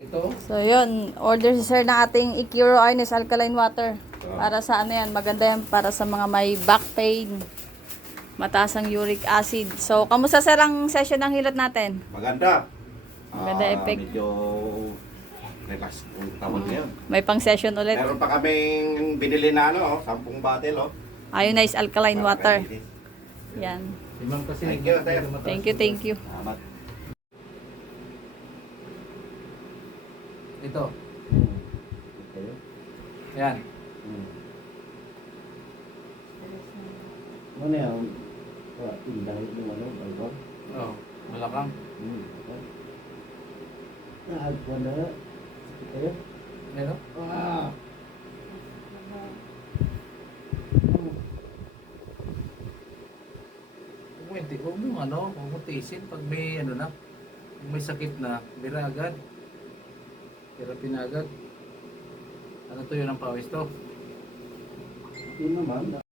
Ito. So yun, order si sir ng ating Ecuro Ines Alkaline Water. Para sa ano yan, maganda yan para sa mga may back pain, mataas ang uric acid. So, kamusta sir ang session ng hilot natin? Maganda. Maganda effect. Medyo relax yung tawag ngayon. May pang session ulit. Meron pa kaming binili na 10 bottle Ionize Alkaline Water. Yan. Si ma'am kasi. Thank you, sir. Thank you, thank you. Salamat. Ito. Okay. Yan. Ano yan? Inday yung alcohol? Oh, malakang. Okay. Alcohol na. Okay. Meron? Huwag mo tiisin pag may pag may sakit na, bira agad. Therapy na agad. Ano to yun ang pawis to? Hindi naman.